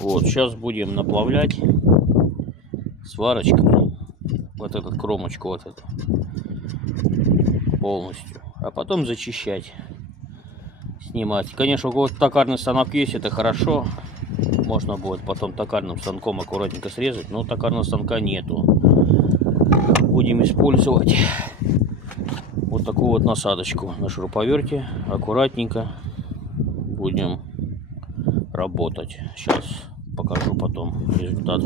Вот, сейчас будем наплавлять сварочкой вот эту кромочку, вот эту полностью, а потом зачищать, снимать. Конечно, у кого-то токарный станок есть, это хорошо, можно будет потом токарным станком аккуратненько срезать, но токарного станка нету. Будем использовать вот такую вот насадочку на шуруповерте, аккуратненько будем работать. Сейчас покажу потом результат.